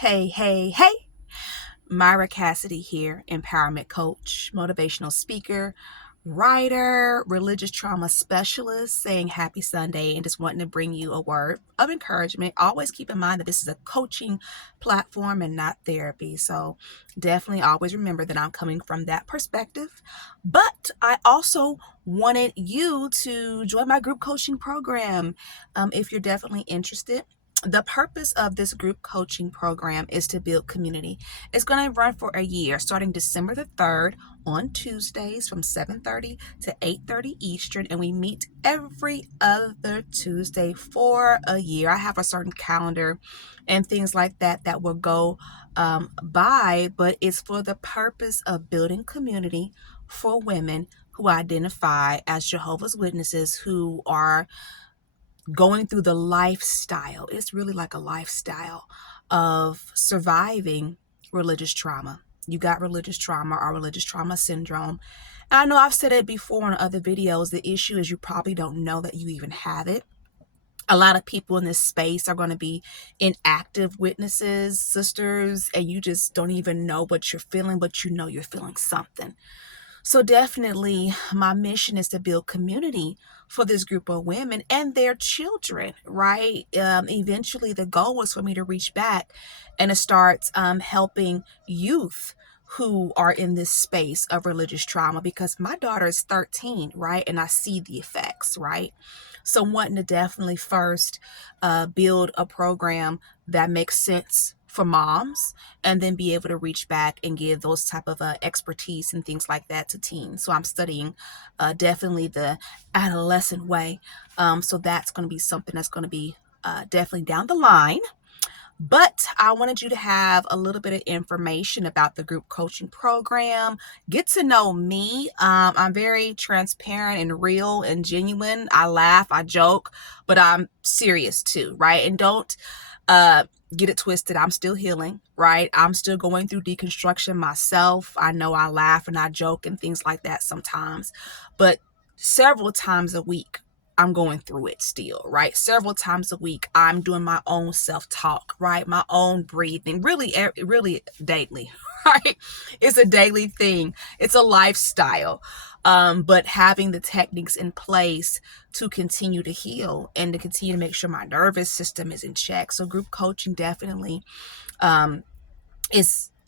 Hey, hey, hey. Myra Cassidy here, empowerment coach, motivational speaker, writer, religious trauma specialist, saying happy Sunday and just wanting to bring you a word of encouragement. Always keep in mind that this is a coaching platform and not therapy. So definitely always remember that I'm coming from that perspective. But I also wanted you to join my group coaching program if you're definitely interested. The purpose of this group coaching program is to build community. It's going to run for a year, starting December the 3rd on Tuesdays from 7:30 to 8:30 Eastern, and we meet every other Tuesday for a year. I have a certain calendar and things like that that will go by, but it's for the purpose of building community for women who identify as Jehovah's Witnesses, who are going through the lifestyle. It's really like a lifestyle of surviving religious trauma. You got religious trauma or religious trauma syndrome. And I know I've said it before in other videos. The issue is you probably don't know that you even have it. A lot of people in this space are going to be inactive witnesses, sisters, and you just don't even know what you're feeling, but you know you're feeling something. So definitely my mission is to build community for this group of women and their children, right? Eventually the goal was for me to reach back and to start helping youth who are in this space of religious trauma, because my daughter is 13, right? And I see the effects, right? So wanting to definitely first build a program that makes sense for moms, and then be able to reach back and give those type of expertise and things like that to teens. So I'm studying definitely the adolescent way. So that's going to be something that's going to be definitely down the line. But I wanted you to have a little bit of information about the group coaching program. Get to know me. I'm very transparent and real and genuine. I laugh, I joke, but I'm serious too, right? And don't get it twisted. I'm still healing, right? I'm still going through deconstruction myself. I know I laugh and I joke and things like that sometimes, but several times a week, I'm going through it still, right? Several times a week, I'm doing my own self-talk, right? My own breathing, really daily, right? It's a daily thing. It's a lifestyle. But having the techniques in place to continue to heal and to continue to make sure my nervous system is in check. So group coaching definitely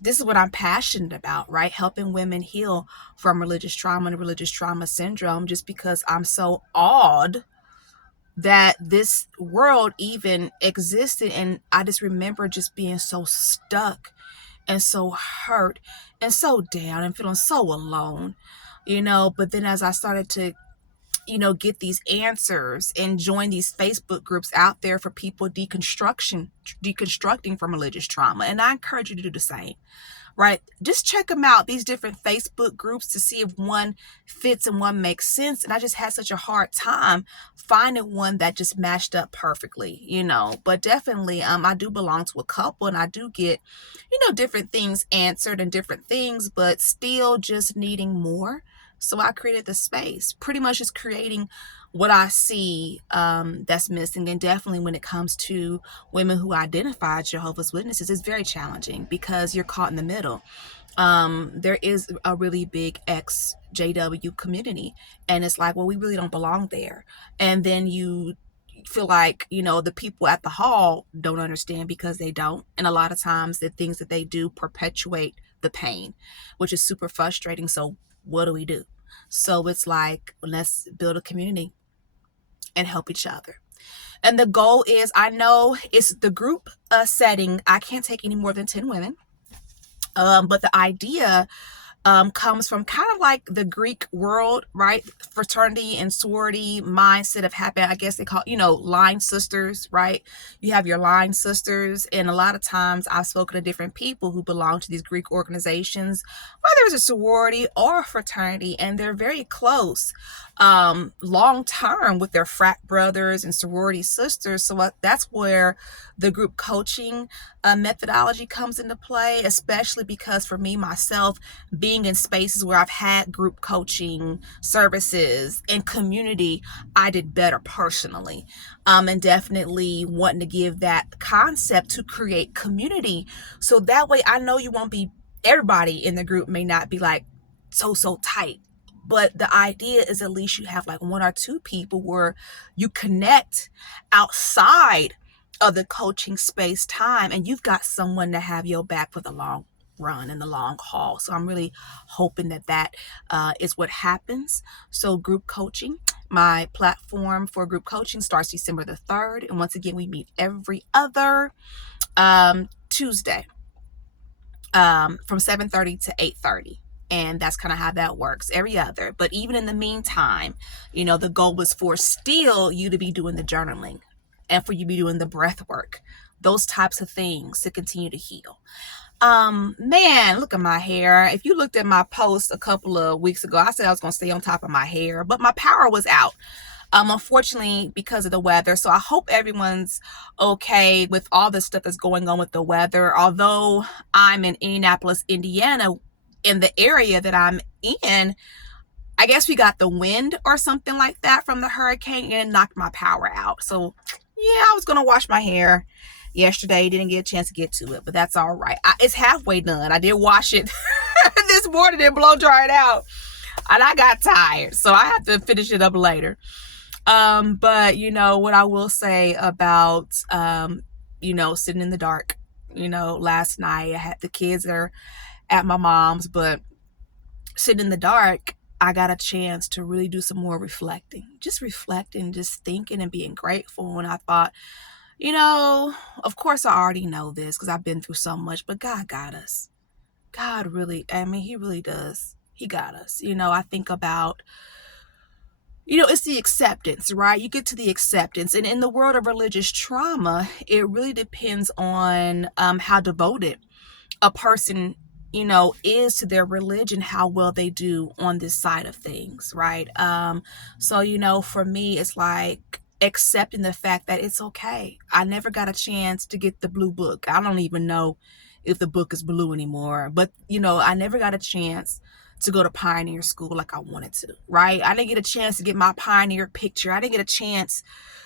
this is what I'm passionate about, right? Helping women heal from religious trauma and religious trauma syndrome, just because I'm so awed that this world even existed. And I just remember just being so stuck and so hurt and so down and feeling so alone, but then as I started to get these answers and join these Facebook groups out there for people deconstructing from religious trauma. And I encourage you to do the same, right? Just check them out, these different Facebook groups, to see if one fits and one makes sense. And I just had such a hard time finding one that just matched up perfectly, but definitely I do belong to a couple, and I do get, different things answered and different things, but still just needing more. So I created the space, pretty much just creating what I see that's missing. And definitely when it comes to women who identify as Jehovah's Witnesses, it's very challenging because you're caught in the middle. There is a really big ex-JW community, and it's like, well, we really don't belong there. And then you feel like, the people at the hall don't understand because they don't. And a lot of times the things that they do perpetuate the pain, which is super frustrating. So what do we do? So it's like, let's build a community and help each other. And the goal is, I know it's the group setting. I can't take any more than 10 women. But the idea comes from kind of like the Greek world, right? Fraternity and sorority mindset of having, I guess they call, line sisters, right? You have your line sisters. And a lot of times I've spoken to different people who belong to these Greek organizations, whether it's a sorority or a fraternity, and they're very close long term with their frat brothers and sorority sisters. So that's where the group coaching methodology comes into play, especially because for me, myself, being being in spaces where I've had group coaching services and community, I did better personally. And definitely wanting to give that concept to create community. So that way I know you won't be, everybody in the group may not be like so tight. But the idea is at least you have like one or two people where you connect outside of the coaching space time, and you've got someone to have your back for the long run and the long haul. So I'm really hoping that is what happens. So group coaching, my platform for group coaching starts December the 3rd. And once again, we meet every other Tuesday from 7:30 to 8:30. And that's kind of how that works, every other. But even in the meantime, the goal was for still you to be doing the journaling and for you to be doing the breath work, those types of things to continue to heal. Man, look at my hair. If you looked at my post a couple of weeks ago, I said I was going to stay on top of my hair, but my power was out. Unfortunately, because of the weather. So I hope everyone's okay with all the stuff that's going on with the weather. Although I'm in Indianapolis, Indiana, in the area that I'm in, I guess we got the wind or something like that from the hurricane and it knocked my power out. So yeah, I was going to wash my hair yesterday. Didn't get a chance to get to it, but that's all right. It's halfway done. I did wash it this morning and blow dry it out. And I got tired, so I have to finish it up later. But what I will say about, sitting in the dark, last night I had the kids are at my mom's, but sitting in the dark, I got a chance to really do some more reflecting, just thinking and being grateful. And I thought, of course I already know this because I've been through so much, but God got us. God really, he really does. He got us. I think about, it's the acceptance, right? You get to the acceptance. And in the world of religious trauma, it really depends on how devoted a person, is to their religion, how well they do on this side of things, right? So, for me, it's like accepting the fact that it's okay. I never got a chance to get the blue book. I don't even know if the book is blue anymore, but, I never got a chance to go to Pioneer School like I wanted to, right? I didn't get a chance to get my Pioneer picture. I didn't get a chance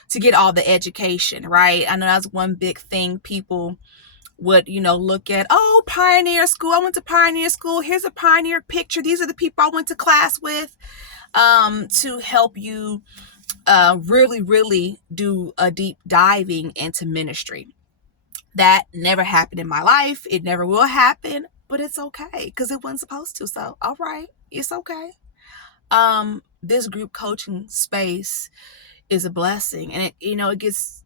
to get all the education, right? I know that's one big thing people would, look at. Oh, Pioneer School. I went to Pioneer School. Here's a Pioneer picture. These are the people I went to class with, to help you really, really do a deep diving into ministry. That never happened in my life. It never will happen. But it's okay because it wasn't supposed to. So, all right, it's okay. This group coaching space is a blessing, and it gets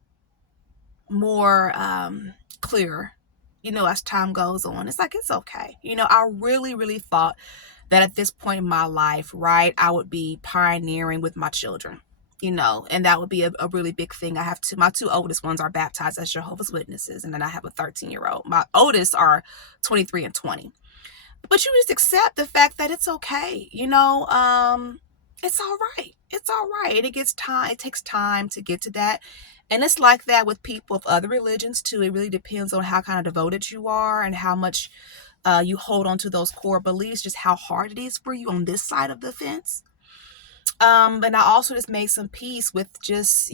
more clearer, as time goes on. It's like, it's okay. I really, really thought that at this point in my life, right, I would be pioneering with my children, and that would be a really big thing. I have my two oldest ones are baptized as Jehovah's Witnesses, and then I have a 13-year-old. My oldest are 23 and 20. But you just accept the fact that it's okay, it's all right. It's all right. It takes time to get to that. And it's like that with people of other religions too. It really depends on how kind of devoted you are and how much you hold on to those core beliefs, just how hard it is for you on this side of the fence. But I also just made some peace with just,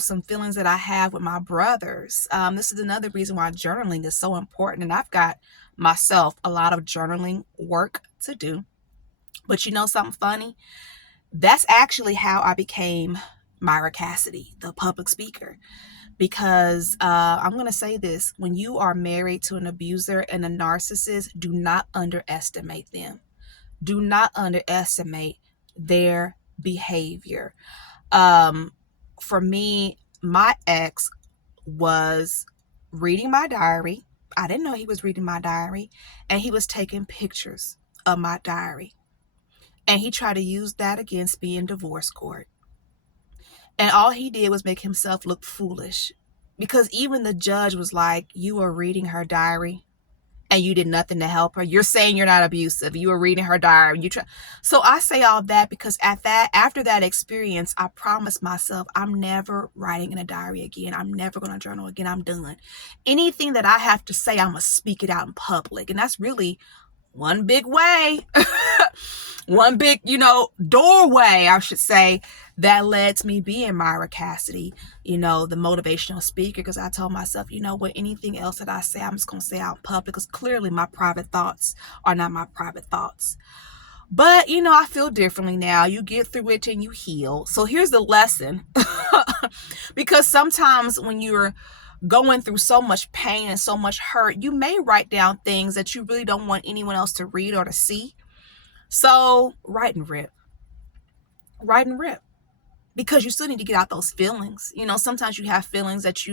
some feelings that I have with my brothers. This is another reason why journaling is so important. And I've got myself a lot of journaling work to do. But something funny? That's actually how I became Myra Cassidy, the public speaker. Because I'm going to say this, when you are married to an abuser and a narcissist, do not underestimate them. Do not underestimate their behavior. For me, my ex was reading my diary. I didn't know he was reading my diary, and he was taking pictures of my diary, and he tried to use that against me in divorce court. And all he did was make himself look foolish, because even the judge was like, you are reading her diary and you did nothing to help her. You're saying you're not abusive. You were reading her diary. So I say all that because after that experience, I promised myself I'm never writing in a diary again. I'm never going to journal again. I'm done. Anything that I have to say, I'm going to speak it out in public. And that's really one big way, one big, doorway, I should say, that led to me being Myra Cassidy, the motivational speaker, because I told myself, what, anything else that I say, I'm just going to say out in public, because clearly my private thoughts are not my private thoughts. But, I feel differently now. You get through it and you heal. So here's the lesson. Because sometimes when you're going through so much pain and so much hurt, you may write down things that you really don't want anyone else to read or to see. So write and rip. Write and rip. Because you still need to get out those feelings. Sometimes you have feelings that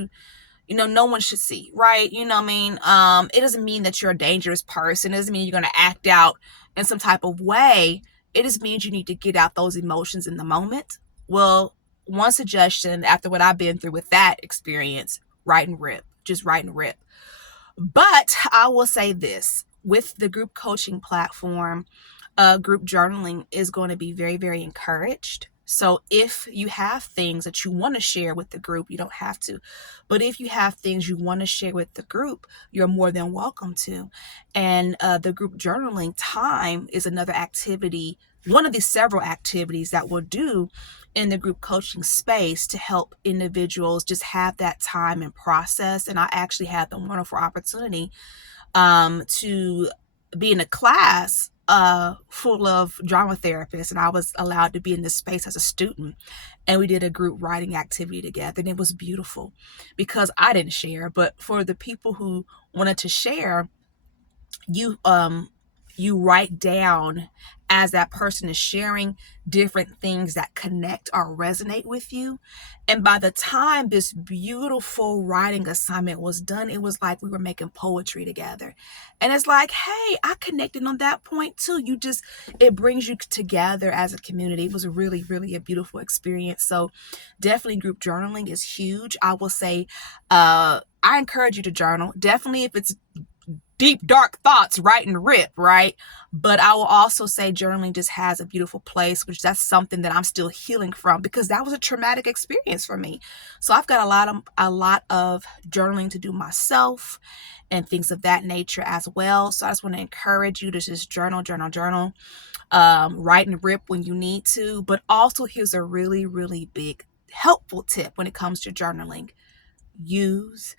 no one should see, right? It doesn't mean that you're a dangerous person. It doesn't mean you're going to act out in some type of way. It just means you need to get out those emotions in the moment. Well, one suggestion after what I've been through with that experience, write and rip. Just write and rip. But I will say this, with the group coaching platform, group journaling is going to be very, very encouraged. So if you have things that you want to share with the group, you don't have to. But if you have things you want to share with the group, you're more than welcome to. And the group journaling time is another activity, one of the several activities that we'll do in the group coaching space to help individuals just have that time and process. And I actually had the wonderful opportunity to be in a class full of drama therapists, and I was allowed to be in this space as a student, and we did a group writing activity together, and it was beautiful because I didn't share, but for the people who wanted to share, you write down as that person is sharing different things that connect or resonate with you. And by the time this beautiful writing assignment was done, it was like we were making poetry together. And it's like, hey, I connected on that point too. It brings you together as a community. It was really, really a beautiful experience. So definitely group journaling is huge. I will say, I encourage you to journal. Definitely if it's deep, dark thoughts, write and rip, right? But I will also say journaling just has a beautiful place, which that's something that I'm still healing from because that was a traumatic experience for me. So I've got a lot of journaling to do myself and things of that nature as well. So I just want to encourage you to just journal, write and rip when you need to. But also here's a really, really big helpful tip when it comes to journaling. Use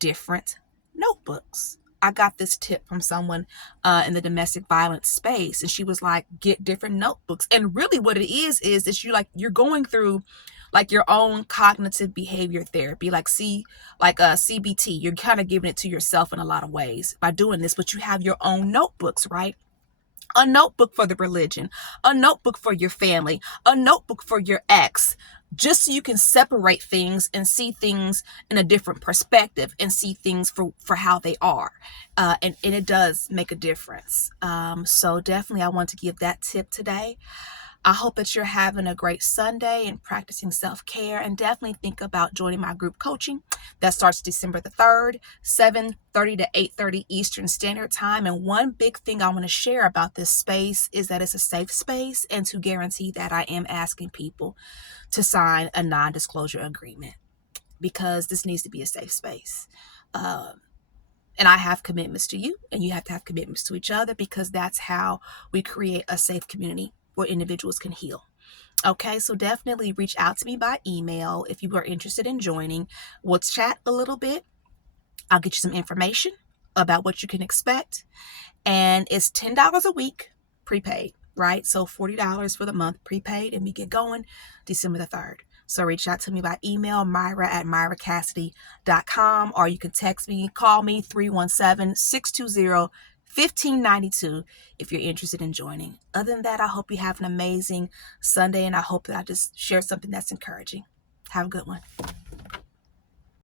different notebooks. I got this tip from someone in the domestic violence space, and she was like, get different notebooks. And really what it is that you're going through like your own cognitive behavior therapy, like CBT. You're kind of giving it to yourself in a lot of ways by doing this, but you have your own notebooks, right? A notebook for the religion, a notebook for your family, a notebook for your ex, just so you can separate things and see things in a different perspective and see things for how they are. And it does make a difference. So definitely I want to give that tip today. I hope that you're having a great Sunday and practicing self-care, and definitely think about joining my group coaching that starts December the 3rd, 7:30 to 8:30 Eastern Standard Time. And one big thing I want to share about this space is that it's a safe space, and to guarantee that I am asking people to sign a non-disclosure agreement because this needs to be a safe space. And I have commitments to you, and you have to have commitments to each other because that's how we create a safe community where individuals can heal. Okay, so definitely reach out to me by email if you are interested in joining. We'll chat a little bit. I'll get you some information about what you can expect. And it's $10 a week prepaid, right? So $40 for the month prepaid, and we get going December the 3rd. So reach out to me by email, myra@myracassidy.com, or you can text me, call me 317-620-1592 if you're interested in joining. Other than that, I hope you have an amazing Sunday, and I hope that I just shared something that's encouraging. Have a good one.